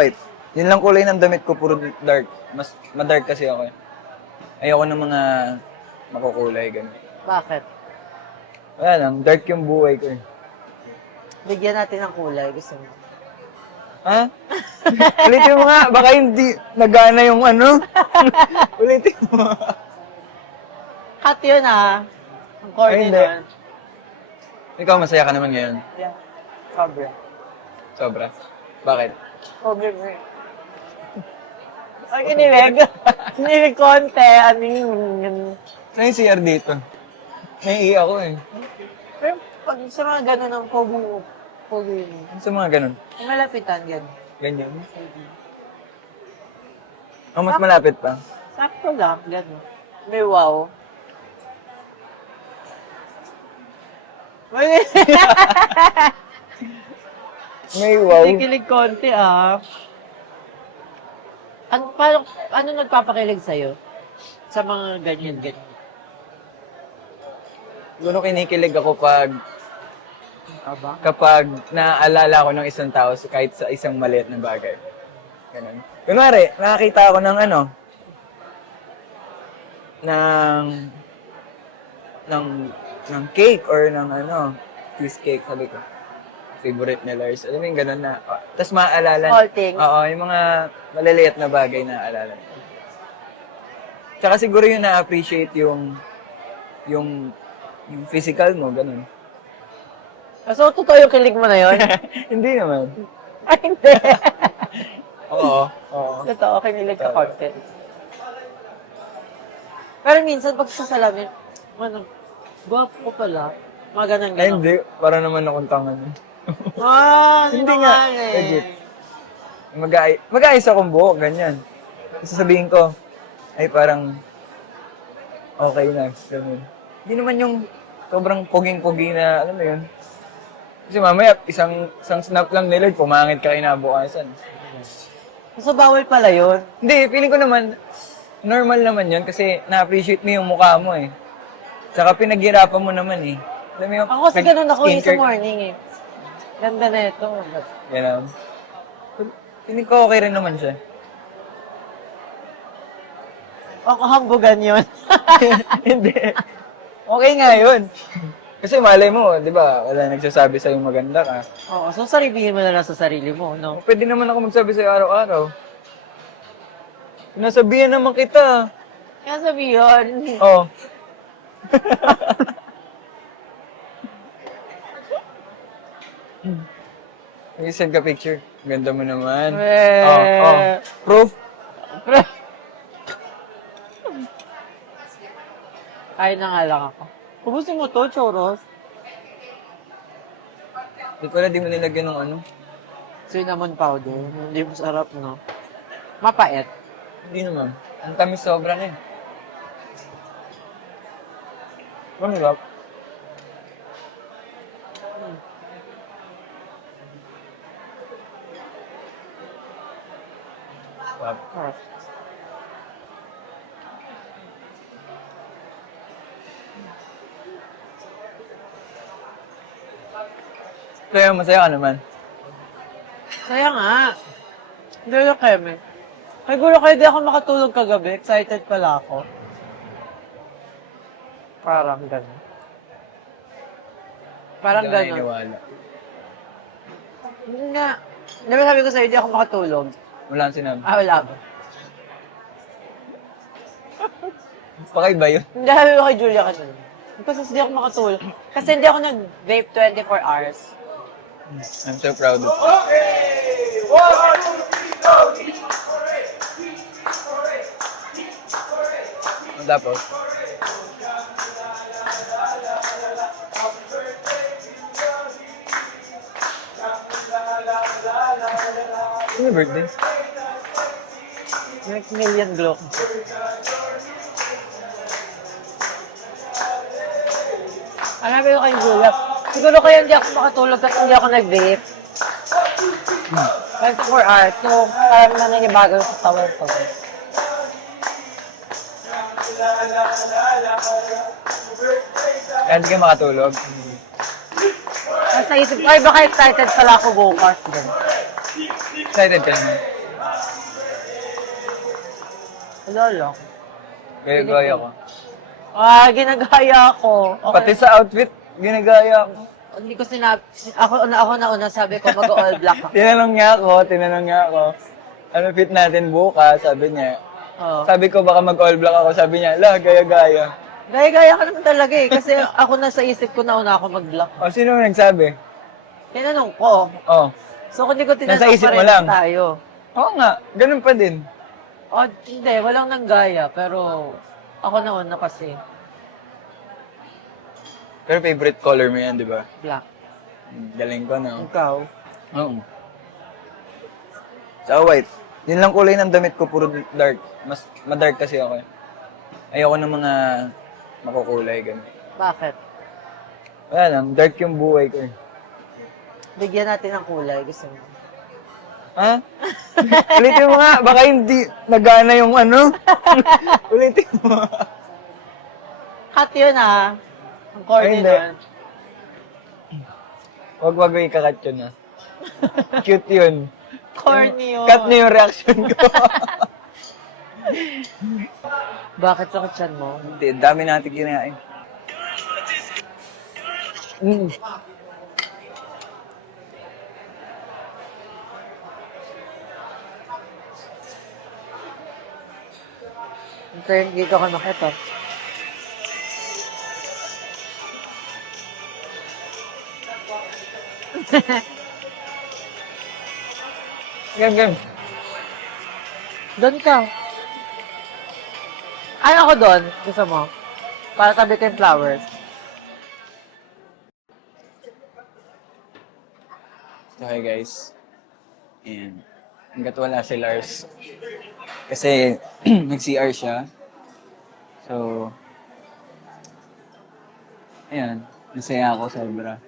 white. Yun lang kulay ng damit ko, puro dark. Mas madark kasi ako eh. Ayoko ng mga makukulay, gano'n. Bakit? Wala lang, dark yung buhay ko eh. Bigyan natin ng kulay. Gusto mo? Ha? Ulitin mo nga, baka hindi nagana yung ano. Ulitin mo. Cut yun ah. Ang corny Ay, hindi. nun. Ikaw, masaya ka naman ngayon. Yeah. Sobra. Sobra. Bakit? Sobra mo. Ang inilig. Inilig konti. Ano yun? Saan yung CR dito? Naiiyak ako eh. Pero pag sa mga ganun ang pogi mo. Ano sa mga ganun? Ang malapitan, yan. Ganyan. Oh, mas malapit pa. Sakto lang, gano'n. May wow. May wow. Kikilig konti ah. Ano nagpapakilig sa'yo? Sa mga ganyan-ganyan. Siguro kinikilig ako Aba? kapag naaalala ko ng isang tao kahit sa isang maliit na bagay. Ganun. Kunwari, nakakita ako ng ng cake or ng cheesecake, sabi ko. Favorite ni Lars. Alam mo yung ganun na. Tapos maaalala. Small things. Oo, yung mga maliliit na bagay na aalala. Tsaka siguro yung na-appreciate yung physical mo, ganun. So, totoo yung kilig mo na yun? Hindi naman. Ay, hindi. Oo. Totoo, kinilig ka konti. Pero minsan, pag sasalamin, guwapo ko pala. Mga Ay, ganun-ganun. hindi. Para naman akong tangan. Hindi nga. Legit. Mag-aayos akong buhok, ganyan. Sasabihin ko, ay parang okay na. Ganun. Hindi naman yung sobrang poging-pogi na, alam mo yun. Kasi mamaya, isang snap lang nila, pumangit ka kinabukasan. So, bawal pala yun. Hindi, feeling ko naman, normal naman yun kasi na-appreciate mo yung mukha mo eh. Saka pinaghirapan mo naman eh. Alam mo yung, Ako kasi ganun ako sa skincare- morning eh. Ganda na ito. Yan. Feeling ko okay rin naman siya. Ako hambugan yun. Hindi. Okay nga yun. Kasi malay mo, di ba, wala nagsasabi sa'yo maganda ka. Oo, so sarilihin mo na lang sa sarili mo, no? Pwede naman ako magsabi sa'yo araw-araw. Sinasabihan naman kita. Kaya sabi yun. Oh. Mag-send ka picture. Ganda mo naman. Proof? Kaya na nga lang ako. Kubusin mo to, choros. Di pala di mo nilagyan ng ano? Cinnamon powder. Hindi mo sarap, no? Mapait. Hindi naman. Ang tamis sobra na eh. Ano ba? Sarap. Kaya masaya ka naman. Kaya nga. Hindi na keme. Siguro kayo di ako makatulog kagabi. Excited pala ako. Parang gano'n. Parang Hindi ka gano'n. naniniwala. Hindi nga. Di ba sabi ko sa'yo, di ako makatulog? Wala kang sinabi. Wala ba? Pakay ba yun? Hindi, sabi ko kay Julia kanina. Kasi hindi ako makatulog. Kasi hindi ako nag-vape 24 hours. I'm so proud of you. Tapos? Ano yung birthday? Next million glow. Sabi ko kay Julia, siguro kaya hindi ako makatulog kasi hindi ako nag-vape. 24 hours. So, parang naninibago sa tawag ko. Kaya hindi ka makatulog. Tapos naisip ko, ay baka excited pala ako bukas. Excited ka naman. Wala lang. Gaya-gaya ko. Ginagaya ako. Pati sa outfit, ginagaya ko. Hindi ko sinabi. Ako na una sabi ko mag-all black ako. Tinanong niya ako, ano fit natin bukas, sabi niya. Oo. Sabi ko baka mag-all black ako, sabi niya, gaya-gaya. Gaya-gaya ka naman talaga eh. Kasi ako nasa isip ko na una ako mag-block. O, sino nagsabi? Tinanong ko. Oh, So kung di ko tinanong, Nasa isip mo parehas lang. tayo. oo nga, ganun pa din. Hindi. Walang nanggaya. Pero ako na una kasi. Pero favorite color mo yan, di ba? Black. Galing ko, no? Ikaw? Oo. Sa white. Yun lang kulay ng damit ko, puro dark. Mas madark kasi ako eh. Ayoko ng mga makukulay, ganun. Bakit? Wala lang, dark yung buhay ko eh. Bigyan natin ng kulay. Gusto mo? Ha? Ulitin mo nga, baka hindi nagana yung ano. Ulitin mo. Cut yun ah. Ang corny Ay, hindi. nun. Wag yung ikakat yun ah. Cute yun. Corny yun. Cut na yung reaction ko. Bakit sakit yan mo? Hindi, dami natin kinain. Kaya dito ka nakita. Game. Doon ka. Ay, ako doon. Gusto mo? Para tabi ko yung flowers. So, hi guys. And, hanggat wala si Lars. Kasi, nag-CR siya. So, ayan. Masaya ako sobra.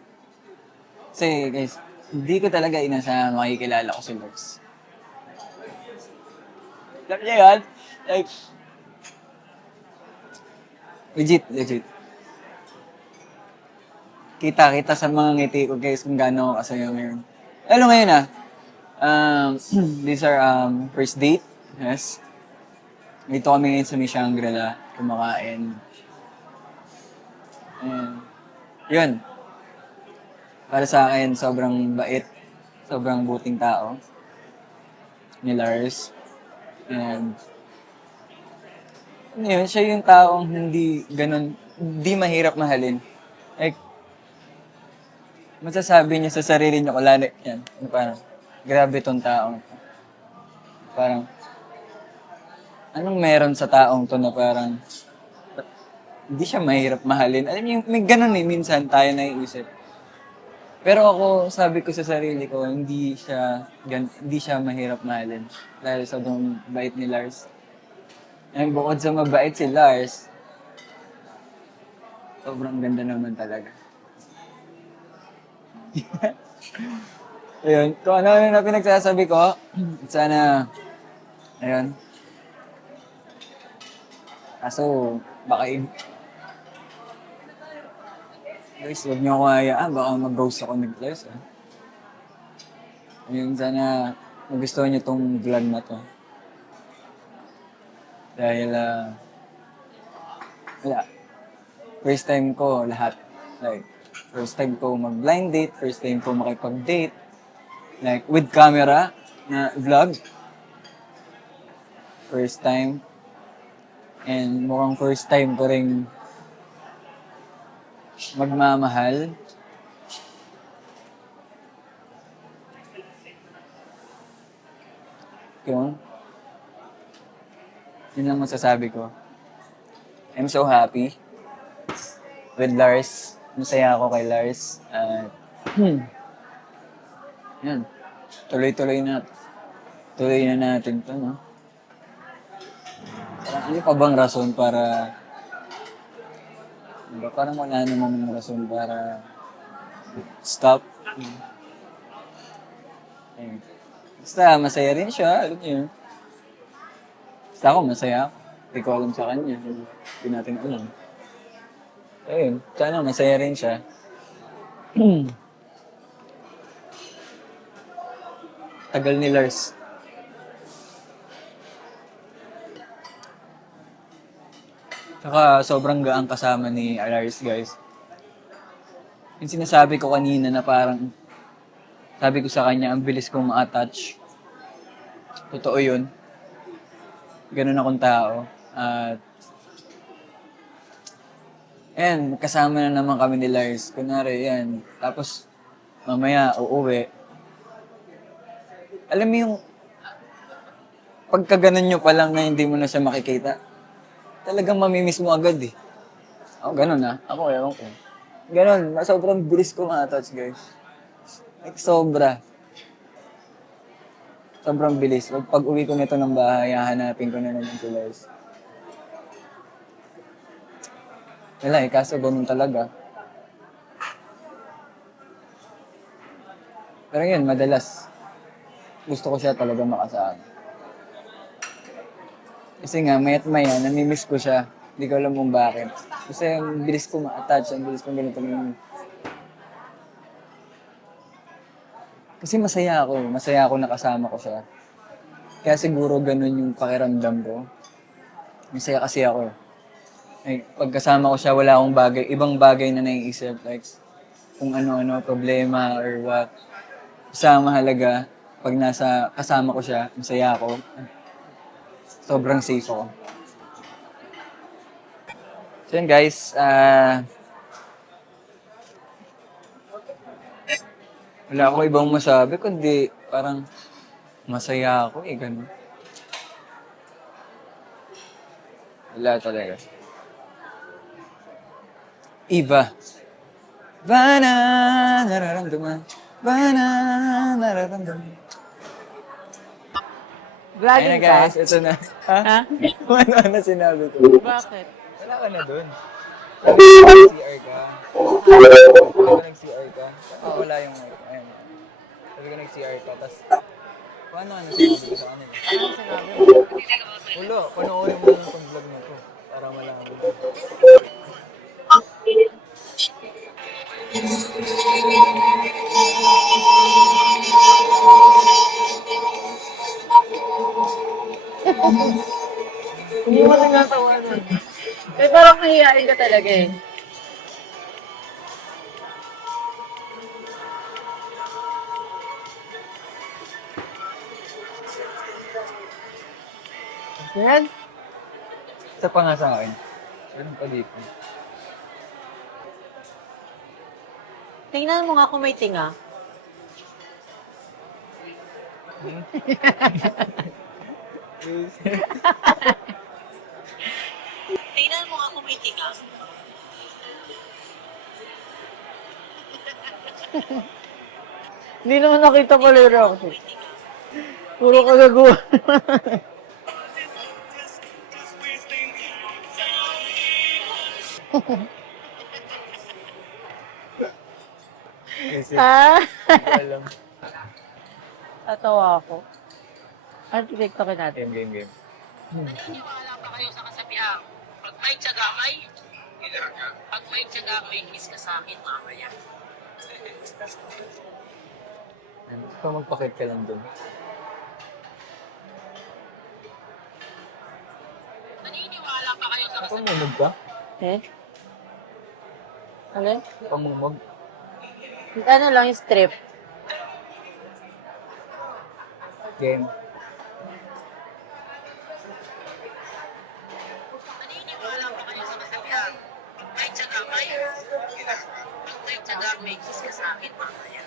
Kasi, guys, hindi ko talaga inasa makikilala ko si Lars. Alam niya yan? Like, legit. Kita sa mga ngiti ko, guys, kung gaano ako kasaya ngayon. Lalo ngayon these are first date. Yes. Dito kami ngayon sa Miss Shangri-La, kumakain. And, yun. Para sa akin, sobrang bait, sobrang buting tao ni Lars. And, yun, siya yung taong hindi ganun, hindi mahirap mahalin. Like, masasabi niya sa sarili niya, wala na yan. Parang, grabe tong taong to. Parang, anong meron sa taong to na parang, hindi siya mahirap mahalin. Alam niyo, may ganun eh, minsan tayo naiisip. Pero ako, sabi ko sa sarili ko, hindi siya mahirap mahalin. Dahil sobrang bait ni Lars. And bukod sa mabait si Lars, sobrang ganda naman talaga. Ayun, kung ano na pinagsasabi ko, sana, ayun. Kaso, baka guys, huwag niyo ako hayaan, baka mag-ghost ako nag-Lars. Ayun, sana magustuhan niyo tong vlog na to. Dahil, wala. First time ko lahat. Like, first time ko mag-blind date, first time ko makipag-date. Like, with camera na vlog. First time. And mukhang first time ko rin magmamahal. Yun. Yun lang masasabi ko. I'm so happy with Lars. Masaya ako kay Lars. Yan. Tuloy na natin to, no? Parang ano pa bang rason para... Diba? Parang wala namang rason para stop. Ayun. Basta masaya rin siya, alam niyo. Basta ako masaya ako. Hindi ko alam sa kanya. Hindi natin alam. Ayun, sana masaya rin siya. Tagal ni Lars. Tsaka sobrang gaan kasama ni Alaris, guys. Yung sinasabi ko kanina na parang, sabi ko sa kanya, ang bilis kong ma-attach. Totoo yun. Ganun akong tao. At, ayan, kasama na naman kami ni Lars. Kunwari, yan. Tapos, mamaya, uuwi. Alam mo yung, pagka ganun nyo pa lang na hindi mo na siya makikita, talagang mamimiss mo agad eh. Ako, ganun ah. Ako, ewan ko. Ganun, sobrang bilis ko ma-attach, guys. Like, sobra. Sobrang bilis. Pag uwi ko nito ng bahay, hahanapin ko na naman si Lars. Wala eh, kaso ganun talaga. Pero yun, madalas, gusto ko siya talaga makasama. Kasi nga, mayat maya, namimiss ko siya. Hindi ko alam kung bakit. Kasi ang bilis ko ma-attach, ang bilis ko ganito yung... Kasi masaya ako nakasama ko siya. Kaya siguro ganun yung pakiramdam ko. Masaya kasi ako. Like, pagkasama ko siya, wala akong bagay, ibang bagay na naiisip. Like, kung ano-ano, problema or what. Basta mahalaga, pag nasa kasama ko siya, masaya ako. Sobrang safe ako. So yun guys, wala akong ibang masabi, kundi parang masaya ako eh, ganun. Wala talaga. Iba. Bana, nararamdaman. Bana, nararamdaman. Vlogging Ayun na guys, ito na. Ha? Ha? Ano sinabi ko? Bakit? Wala ka na dun. Nag-CR ka. Nag-CR ka. Wala yung mic. Ayun. Sabi ko nag-CR ka. Tapos, ano sinabi ko sa kanila? Ano sinabi mo? Ulo, panoorin mo lang itong vlog na to. Para malaman mo. Hindi mo nagkatawanan. Eh, parang mahihain ka talaga eh. Yan. Isa pa nga sa akin. Ganun pa dito. Tingnan mo nga kung may tinga. Tingnan mo nga kung may tinga. Hindi naman nakita pala yung reaction. Puro kagaguhan. Kasi, Ah! hindi ko alam. Tatawa ako. Ano tiktokin natin? Game. Naniniwala pa kayo sa kasabihan, pag may tiyaga may, pag may tiyaga may kiss ka sa akin mamaya. Basta magpakit ka lang dun. Naniniwala pa kayo sa kasabihan. Pamumog ka? Eh? Alin? Pamumog? Ano lang yung strip? Game. Naniniwala pa kayo sa kasabihan, pag may tiyaga may, pag may tiyaga may kiss ka sa akin mamaya.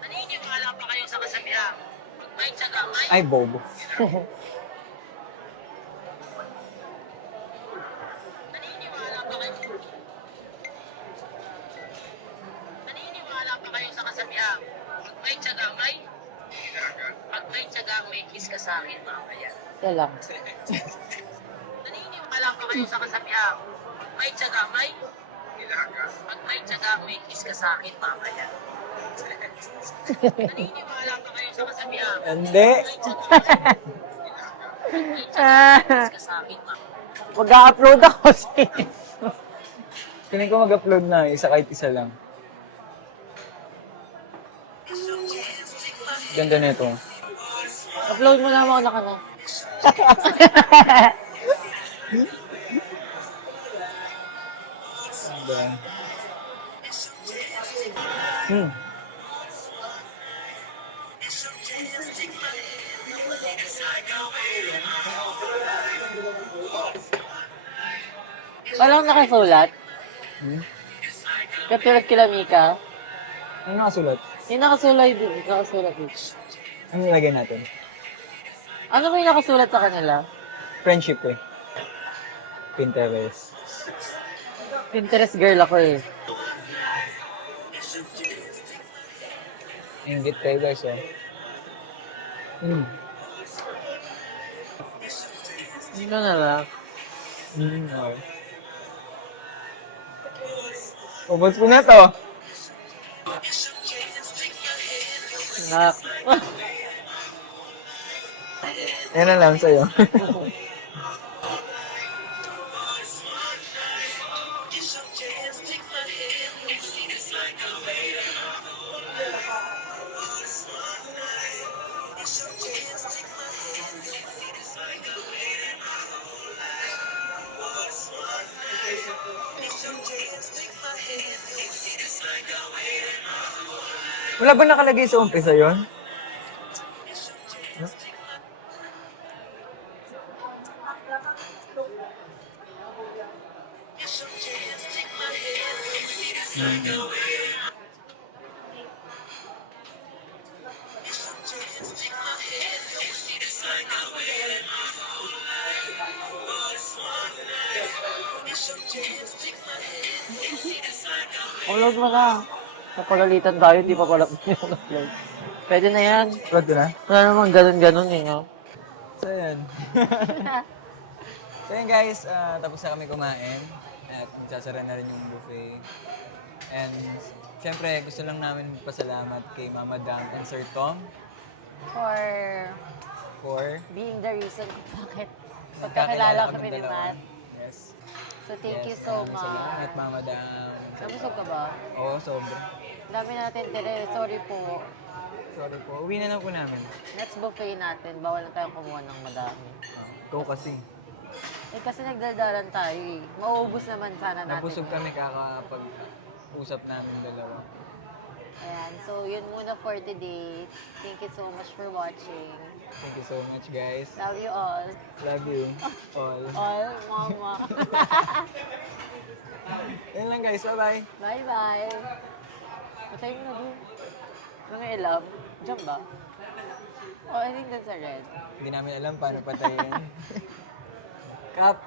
Naniniwala pa kayo sa kasabihan, pag may tiyaga may, Ay, bobo. naniniwala pa kayo, naniniwala pa kayo sa kasabihan, pag may tiyaga may, pag may tiyaga may kiss ka sa akin mamaya. Ito lang. Naniniwala pa kayo sa kasabihan, pag may tiyaga may, pag may tiyaga may kiss ka sa akin mamaya. Naniniwala pa kayo sa kasabihan, Hindi. may tiyaga may kiss ka sa akin mamaya. Mag-upload ako sa Kunin ko mag-upload na, isa kahit isa lang. Ganda nito. Upload mo na mga anak na. Diba? Hmm. Walang nakasulat. Hmm? Katulad kila Mika. Ano nakasulat? Yung nakasulat din. Nakasulat din. Ano nilagay natin? Ano ba yung nakasulat sa kanila? Friendship eh. Pinterest. Pinterest girl ako eh. Ingit kayo guys oh. Hmm. Hindi ko na lang. Okay. Ubos ko na to. Nak. Yan na lang sa'yo. Wala ba nakalagay sa umpisa yun? Upload mo na. Napagalitan tayo, hindi pa pala yung upload. Pwede na yan. Wag na. Wala naman ganun-ganun eh, no? So, yan. So, yan guys, tapos na kami kumain. At magsasara na rin yung buffet. And, syempre, gusto lang namin magpasalamat kay Mama Dam and Sir Tom For for being the reason kung bakit nagkakilala pagkakilala kami kaming ni dalawa. Matt. Yes. So, thank you Yes, so maraming much. Salamat, Mama Dam. Nabusog ka ba? Oo, sobra. Dami natin tire. Sorry po. Sorry po. Uwi na lang po namin. Next buffet natin, bawal na tayong kumuha ng madami. Go kasi. Eh kasi nagdaldalan tayo eh. Mauubos naman sana natin. Napusog kami kakapag-usap namin dalawa. Ayan, so yun muna for today. Thank you so much for watching. Thank you so much, guys. Love you all. Love you all. All, mama. Yan lang, guys. Bye-bye. Bye-bye. Patay mo na dun. Mga ilam. Diyan ba? Oh, I think that's a red. Hindi namin alam paano patayin. Kap!